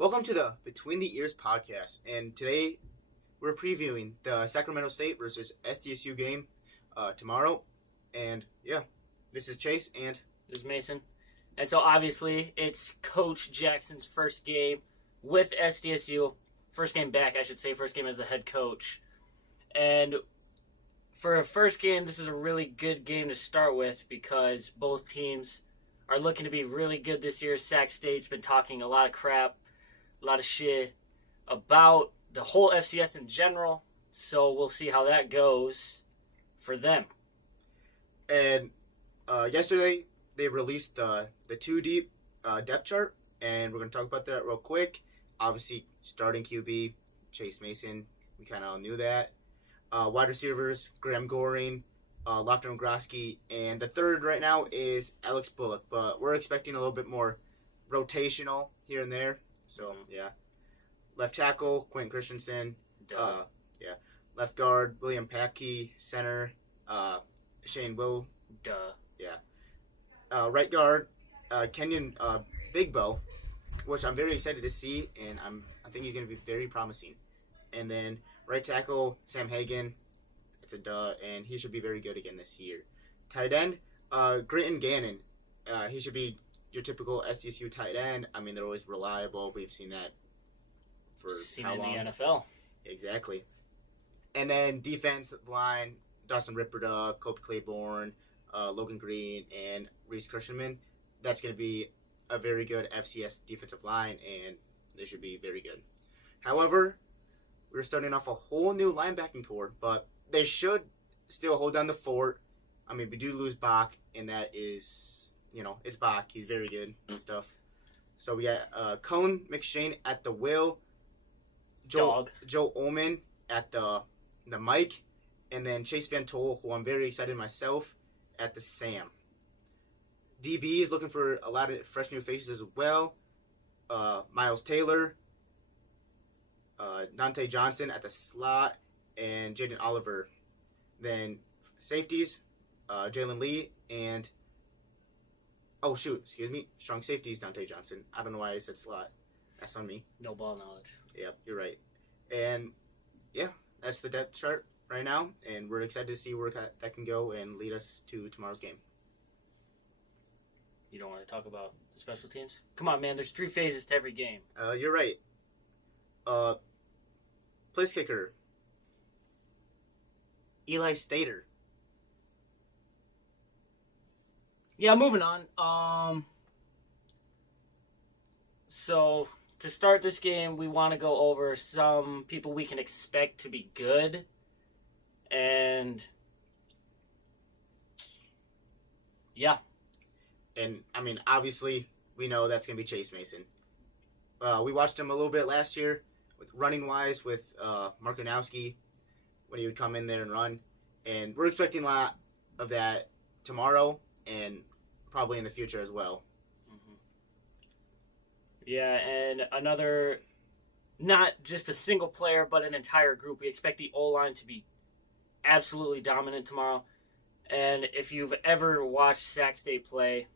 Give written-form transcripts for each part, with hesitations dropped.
Welcome to the Between the Ears podcast, and today we're previewing the Sacramento State versus SDSU game tomorrow. And yeah, this is Chase and this is Mason. And so obviously it's Coach Jackson's first game with SDSU. First game back, I should say. First game as a head coach. And for a first game, this is a really good game to start with because both teams are looking to be really good this year. Sac State's been talking a lot of crap, a lot of shit about the whole FCS in general. So we'll see how that goes for them. And yesterday they released the two deep depth chart, and we're going to talk about that real quick. Obviously, starting QB, Chase Mason, we kind of all knew that. Wide receivers, Graham Goring, Lofton Groski, and the third right now is Alex Bullock. But we're expecting a little bit more rotational here and there. So, yeah. Left tackle, Quentin Christensen. Yeah. Left guard, William Papke. Center, Shane Will. Yeah. Right guard, Kenyon Big Bow, which I'm very excited to see, and I think he's going to be very promising. And then right tackle, Sam Hagan. It's a duh, and he should be very good again this year. Tight end, Gritton Gannon. He should be your typical SDSU tight end. I mean, they're always reliable. We've seen that for how long? In the NFL. Exactly. And then defensive line, Dawson Ripperda, Cope Claiborne, Logan Green, and Reese Kirschman. That's going to be a very good FCS defensive line, and they should be very good. However, we're starting off a whole new linebacking core, but they should still hold down the fort. I mean, we do lose Bach, and that is, it's Bach. He's very good and stuff. So we got Cone McShane at the wheel, Joe Ullman at the mic, and then Chase Van Tol, who I'm very excited myself, at the Sam. DB is looking for a lot of fresh new faces as well. Miles Taylor, Dante Johnson at the slot, and Jaden Oliver. Then safeties, Jalen Lee, and strong safeties, Dante Johnson. I don't know why I said slot. That's on me. No ball knowledge. Yeah, you're right. And yeah, that's the depth chart right now, and we're excited to see where that can go and lead us to tomorrow's game. You don't want to talk about the special teams? Come on, man. There's 3 phases to every game. You're right. Place kicker, Eli Stater. Yeah, moving on. So to start this game, we want to go over some people we can expect to be good. And yeah. And, I mean, obviously, we know that's going to be Chase Mason. We watched him a little bit last year, with running-wise, with Mark Ranowski, when he would come in there and run. And we're expecting a lot of that tomorrow and probably in the future as well. Mm-hmm. Yeah, and another, not just a single player, but an entire group. We expect the O-line to be absolutely dominant tomorrow. And if you've ever watched Sac State play,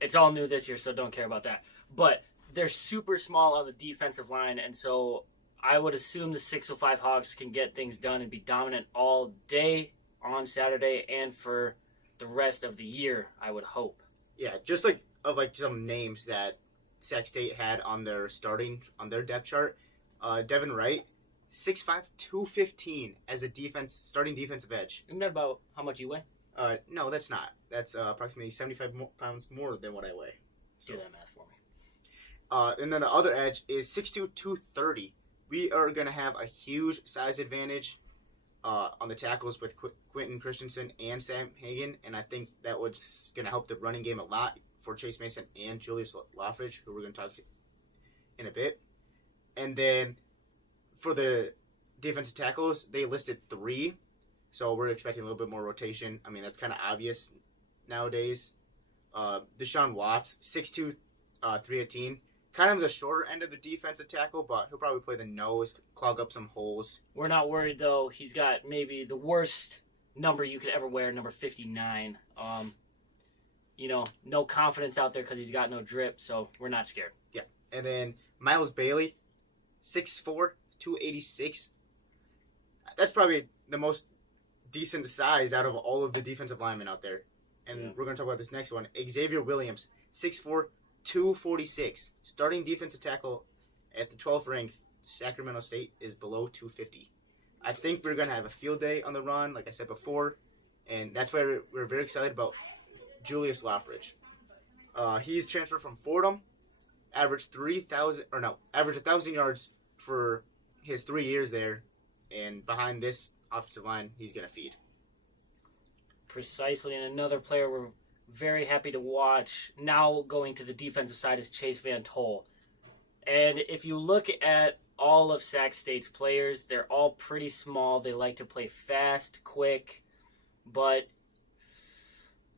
it's all new this year, so don't care about that. But they're super small on the defensive line, and so I would assume the 605 Hawks can get things done and be dominant all day on Saturday and for the rest of the year, I would hope. Yeah, just some names that Sac State had on their depth chart. Devin Wright, 6'5", 215 as a starting defensive edge. Isn't that about how much you weigh? No, that's not. That's approximately 75 pounds more than what I weigh. So. Do that math for me. And then the other edge is 6'2", 230. We are going to have a huge size advantage on the tackles with Quentin Christensen and Sam Hagan, and I think that was going to help the running game a lot for Chase Mason and Julius Loffridge, who we're going to talk to in a bit. And then for the defensive tackles, they listed 3. So we're expecting a little bit more rotation. I mean, that's kind of obvious nowadays. Deshaun Watts, 6'2", 318. Kind of the shorter end of the defensive tackle, but he'll probably play the nose, clog up some holes. We're not worried, though. He's got maybe the worst number you could ever wear, number 59. No confidence out there because he's got no drip, so we're not scared. Yeah. And then Miles Bailey, 6'4", 286. That's probably the most decent size out of all of the defensive linemen out there. And we're going to talk about this next one. Xavier Williams, 6'4", 246. Starting defensive tackle at the 12th ranked Sacramento State is below 250. I think we're going to have a field day on the run, like I said before. And that's why we're very excited about Julius Loffridge. He's transferred from Fordham, averaged 1,000 yards for his 3 years there, and behind this offensive line, he's going to feed. Precisely, and another player we're very happy to watch now going to the defensive side is Chase Van Tol. And if you look at all of Sac State's players, they're all pretty small. They like to play fast, quick, but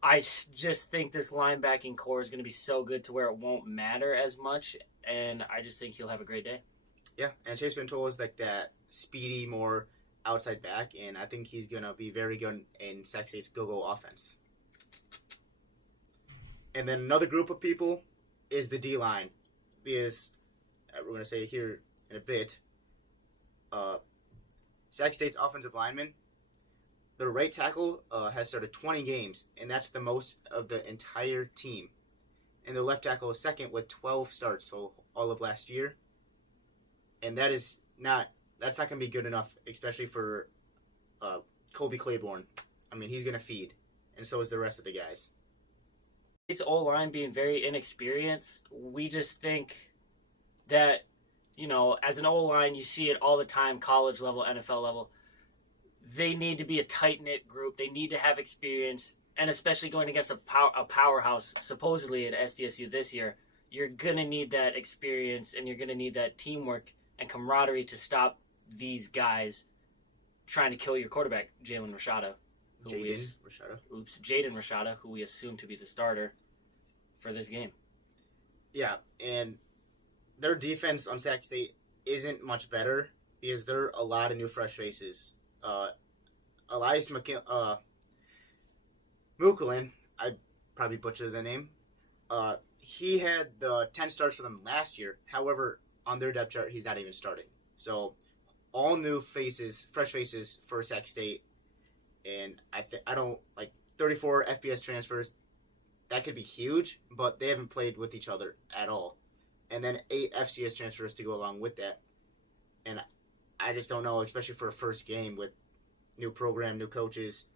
I just think this linebacking core is going to be so good to where it won't matter as much, and I just think he'll have a great day. Yeah, and Chase Van Tol is like that speedy, more outside back, and I think he's going to be very good in Sac State's go-go offense. And then another group of people is the D-line, because we're going to say here in a bit, Sac State's offensive linemen, their right tackle has started 20 games, and that's the most of the entire team. And their left tackle is second with 12 starts, so all of last year. And that's not going to be good enough, especially for Colby Claiborne. I mean, he's going to feed, and so is the rest of the guys. It's O-line being very inexperienced. We just think that, as an O-line, you see it all the time, college level, NFL level. They need to be a tight-knit group. They need to have experience, and especially going against a powerhouse, supposedly at SDSU this year, you're going to need that experience, and you're going to need that teamwork and camaraderie to stop these guys trying to kill your quarterback, Jaden Rashada, who we assume to be the starter for this game. Yeah, and their defense on Sac State isn't much better because there are a lot of new fresh faces. Elias Mukulin, I probably butchered the name. He had the 10 starts for them last year. However, on their depth chart, he's not even starting. So, all new faces, fresh faces for Sac State. And I don't 34 FBS transfers. That could be huge, but they haven't played with each other at all. And then 8 FCS transfers to go along with that. And I just don't know, especially for a first game with new program, new coaches.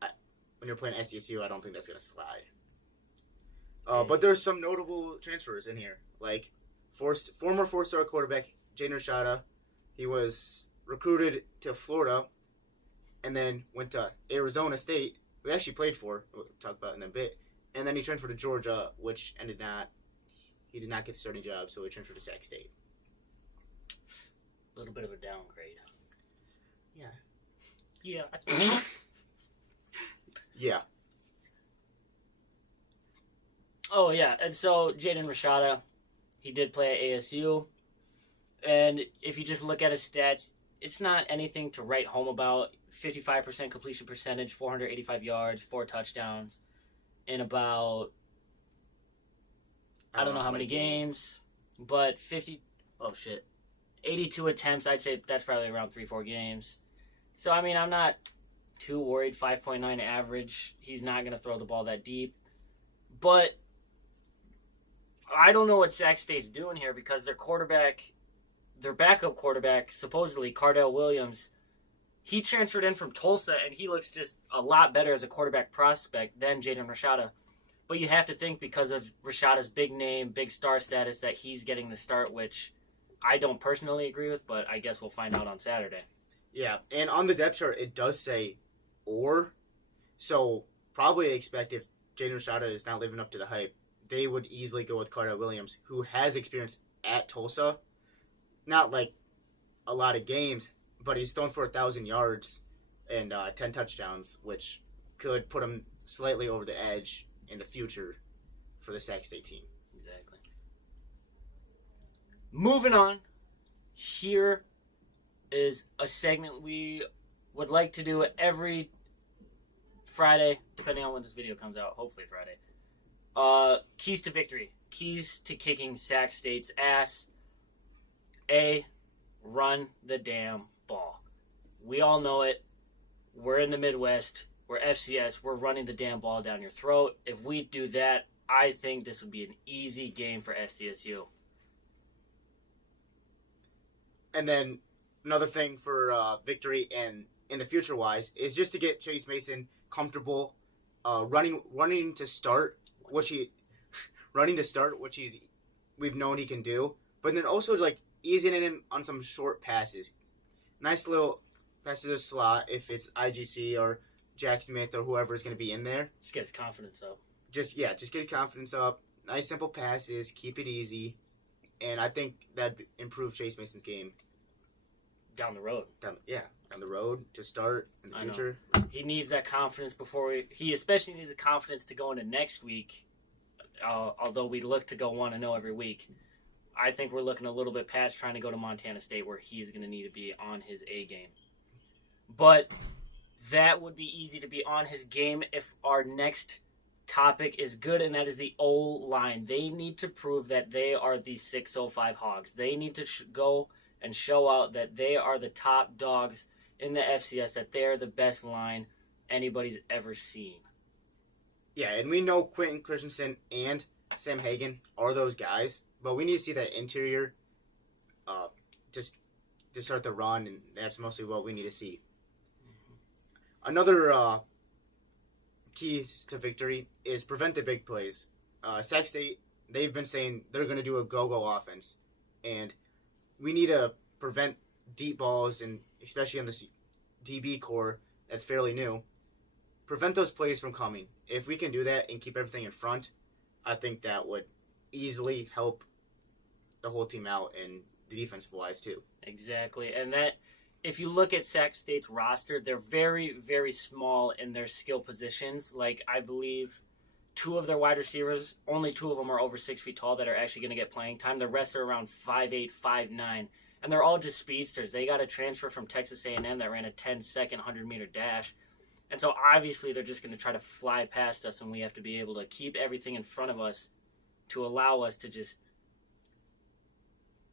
When you're playing SDSU, I don't think that's going to slide. But there's some notable transfers in here, like former 4-star quarterback Jaden Rashada. He was recruited to Florida and then went to Arizona State, we actually played for. We'll talk about it in a bit. And then he transferred to Georgia, which he did not get the starting job, so he transferred to Sac State. A little bit of a downgrade. Yeah. Yeah. Yeah. Oh, yeah. And so, Jaden Rashada, he did play at ASU. And if you just look at his stats, it's not anything to write home about. 55% completion percentage, 485 yards, 4 touchdowns in about, I don't know how many games, but 82 attempts. I'd say that's probably around 3-4 games. So, I mean, I'm not too worried. 5.9 average. He's not going to throw the ball that deep. But I don't know what Sac State's doing here because their backup quarterback, supposedly Cardell Williams, he transferred in from Tulsa, and he looks just a lot better as a quarterback prospect than Jaden Rashada. But you have to think because of Rashada's big name, big star status, that he's getting the start, which I don't personally agree with, but I guess we'll find out on Saturday. Yeah, and on the depth chart, it does say or. So probably expect if Jaden Rashada is not living up to the hype, they would easily go with Cardell Williams, who has experience at Tulsa. Not like a lot of games, but he's thrown for 1,000 yards and 10 touchdowns, which could put him slightly over the edge in the future for the Sac State team. Exactly. Moving on, here is a segment we would like to do every Friday, depending on when this video comes out, hopefully Friday. Keys to victory. keys to kicking Sac State's ass. A, run the damn ball. We all know it. We're in the Midwest. We're FCS. We're running the damn ball down your throat. If we do that, I think this would be an easy game for SDSU. And then another thing for victory and in the future wise is just to get Chase Mason comfortable running to start, which we've known he can do, but then also like easing him on some short passes, nice little passes to the slot if it's IGC or Jack Smith or whoever is going to be in there. Just get his confidence up. Just get his confidence up. Nice simple passes, keep it easy, and I think that improves Chase Mason's game down the road. Down the road to start in the future. He needs that confidence he especially needs the confidence to go into next week. Although we look to go 1-0 every week, I think we're looking a little bit past trying to go to Montana State where he is going to need to be on his A game. But that would be easy to be on his game if our next topic is good, and that is the O-line. They need to prove that they are the 605 Hogs. They need to go and show out that they are the top dogs in the FCS, that they are the best line anybody's ever seen. Yeah, and we know Quentin Christensen and Sam Hagan are those guys, but we need to see that interior just to start the run, and that's mostly what we need to see. Mm-hmm. Another key to victory is prevent the big plays. Sac State, they've been saying they're going to do a go-go offense, and we need to prevent deep balls, and especially on the DB core that's fairly new, prevent those plays from coming. If we can do that and keep everything in front, I think that would easily help the whole team out and the defensive wise too. Exactly, and that if you look at Sac State's roster, they're very, very small in their skill positions. Like, I believe two of their wide receivers, only two of them are over 6 feet tall that are actually going to get playing time. The rest are around 5'8", 5'9", and they're all just speedsters. They got a transfer from Texas A&M that ran a 10-second 100-meter dash. And so, obviously, they're just going to try to fly past us, and we have to be able to keep everything in front of us to allow us to just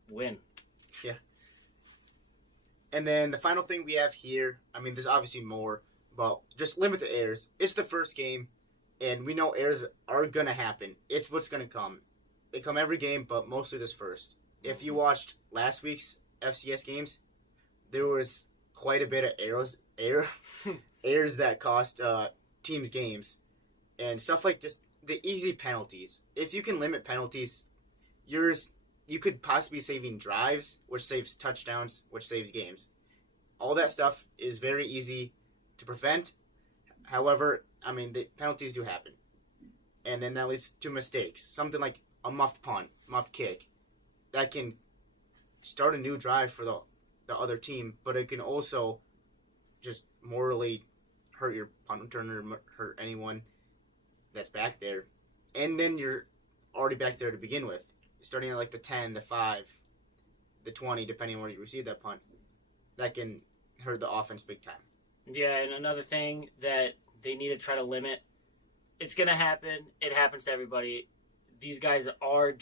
win. Yeah. And then the final thing we have here, I mean, there's obviously more, but just limit the errors. It's the first game, and we know errors are going to happen. It's what's going to come. They come every game, but mostly this first. If you watched last week's FCS games, there was quite a bit of errors that cost teams games, and stuff like just the easy penalties. If you can limit penalties, you could possibly saving drives, which saves touchdowns, which saves games. All that stuff is very easy to prevent. However, I mean, the penalties do happen. And then that leads to mistakes. Something like a muffed punt, muffed kick. That can start a new drive for the other team, but it can also just morally hurt your punt returner, hurt anyone that's back there. And then you're already back there to begin with. Starting at like the 10, the 5, the 20, depending on where you receive that punt. That can hurt the offense big time. Yeah, and another thing that they need to try to limit, it's going to happen. It happens to everybody. These guys are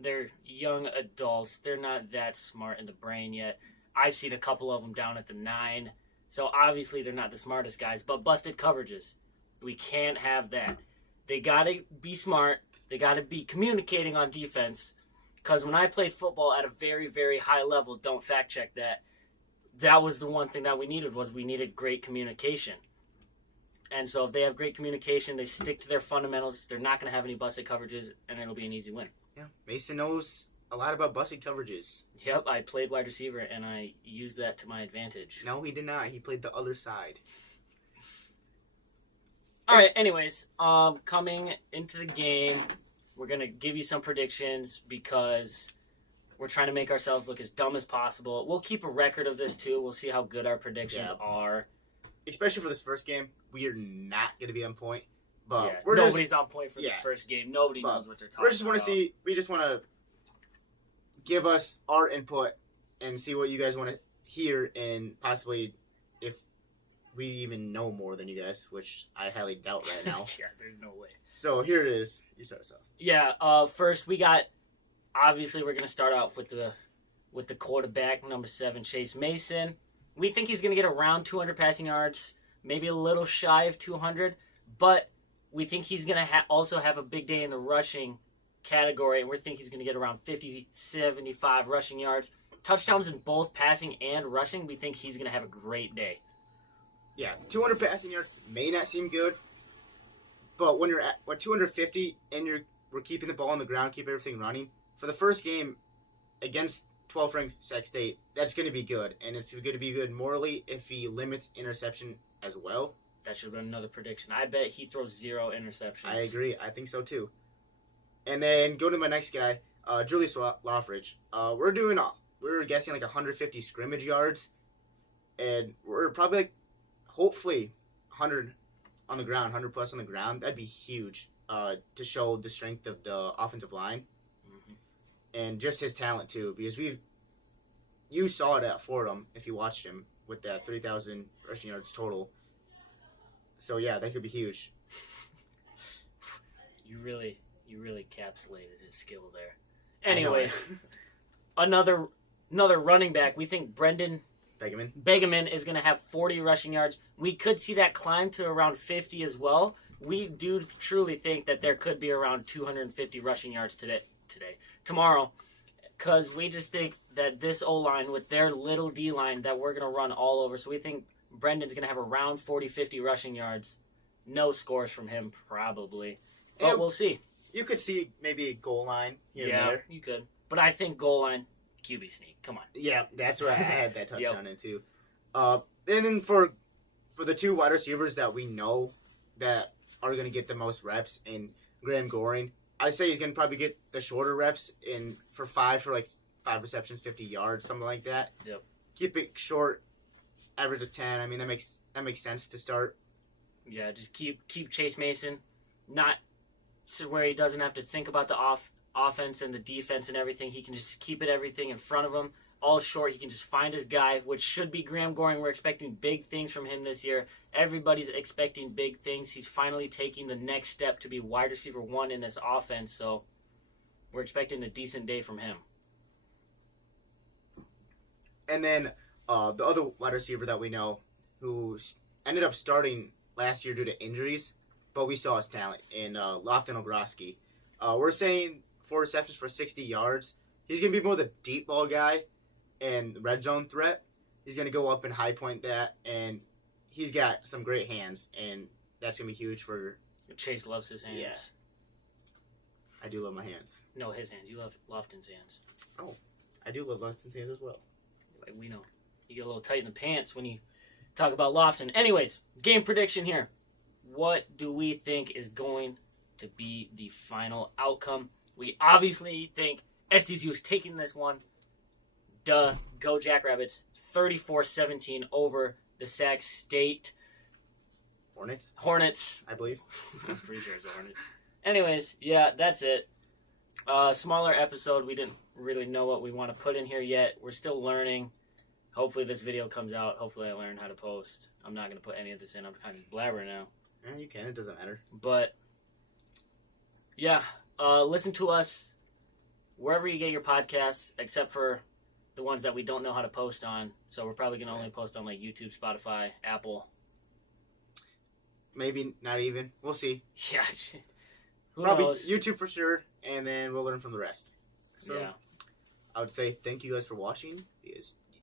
they're young adults. They're not that smart in the brain yet. I've seen a couple of them down at the 9. So obviously they're not the smartest guys, but busted coverages. We can't have that. They got to be smart. They got to be communicating on defense, because when I played football at a very, very high level, don't fact check that, that was the one thing that we needed great communication. And so if they have great communication, they stick to their fundamentals, they're not going to have any busted coverages, and it'll be an easy win. Yeah, Mason knows a lot about busted coverages. Yep, I played wide receiver, and I used that to my advantage. No, he did not. He played the other side. All right, anyways, coming into the game, we're going to give you some predictions because we're trying to make ourselves look as dumb as possible. We'll keep a record of this, too. We'll see how good our predictions are. Especially for this first game, we are not going to be on point. But nobody's on point for the first game. Nobody knows what they're talking about. We just want to give us our input and see what you guys want to hear, and possibly if we even know more than you guys, which I highly doubt right now. Yeah, there's no way. So here it is. You start us off. Yeah. First we got. Obviously, we're gonna start off with the quarterback, number 7, Chase Mason. We think he's gonna get around 200 passing yards, maybe a little shy of 200, but we think he's gonna also have a big day in the rushing category, and we think he's gonna get around 50, 75 rushing yards, touchdowns in both passing and rushing. We think he's gonna have a great day. Yeah, 200 passing yards may not seem good, but when you're at 250 and we're keeping the ball on the ground, keep everything running for the first game against 12th ranked Sac State, that's going to be good, and it's going to be good morally if he limits interception as well. That should have been another prediction. I bet he throws 0 interceptions. I agree. I think so too. And then go to my next guy, Julius Loffridge. We're guessing like 150 scrimmage yards, and we're probably hopefully 100 on the ground, 100 plus on the ground. That'd be huge to show the strength of the offensive line. And just his talent too, because you saw it at Fordham if you watched him with that 3,000 rushing yards total. So yeah, that could be huge. You really encapsulated his skill there. Anyways, another running back. We think Brendan Begeman is going to have 40 rushing yards. We could see that climb to around 50 as well. We do truly think that there could be around 250 rushing yards tomorrow, because we just think that this O-line with their little D-line that we're going to run all over. So we think Brendan's going to have around 40, 50 rushing yards. No scores from him, probably. But we'll see. You could see maybe a goal line here and there. You could. But I think goal line, QB sneak. Come on. Yeah, that's where I had that touchdown in too. And then for the 2 wide receivers that we know that are going to get the most reps in Graham Goring, I say he's going to probably get the shorter reps for 5 receptions, 50 yards, something like that. Yep. Keep it short, average of 10. I mean, that makes sense to start. Yeah, just keep Chase Mason, not where he doesn't have to think about the offense and the defense and everything. He can just keep everything in front of him. All short, he can just find his guy, which should be Graham Goring. We're expecting big things from him this year. Everybody's expecting big things. He's finally taking the next step to be wide receiver 1 in this offense, so we're expecting a decent day from him. And then the other wide receiver that we know, who ended up starting last year due to injuries, but we saw his talent in Lofton Ogroski. We're saying 4 receptions for 60 yards. He's going to be more the deep ball guy and red zone threat. He's going to go up and high point that, and he's got some great hands, and that's going to be huge for... Chase loves his hands. Yeah. I do love my hands. No, his hands. You love Lofton's hands. Oh, I do love Lofton's hands as well. Like, we know. You get a little tight in the pants when you talk about Lofton. Anyways, game prediction here. What do we think is going to be the final outcome? We obviously think SDSU is taking this one. Duh. Go Jackrabbits. 34-17 over the Sac State Hornets. I believe. I'm pretty sure it's the Hornets. Anyways, yeah, that's it. Smaller episode. We didn't really know what we want to put in here yet. We're still learning. Hopefully this video comes out. Hopefully I learn how to post. I'm not going to put any of this in. I'm kind of blabbering now. Yeah, you can. It doesn't matter. But, yeah. Listen to us wherever you get your podcasts, except for the ones that we don't know how to post on. So we're probably going to only post on like YouTube, Spotify, Apple. Maybe not even. We'll see. Yeah. Who probably knows? YouTube for sure, and then we'll learn from the rest. So yeah. I would say thank you guys for watching. Because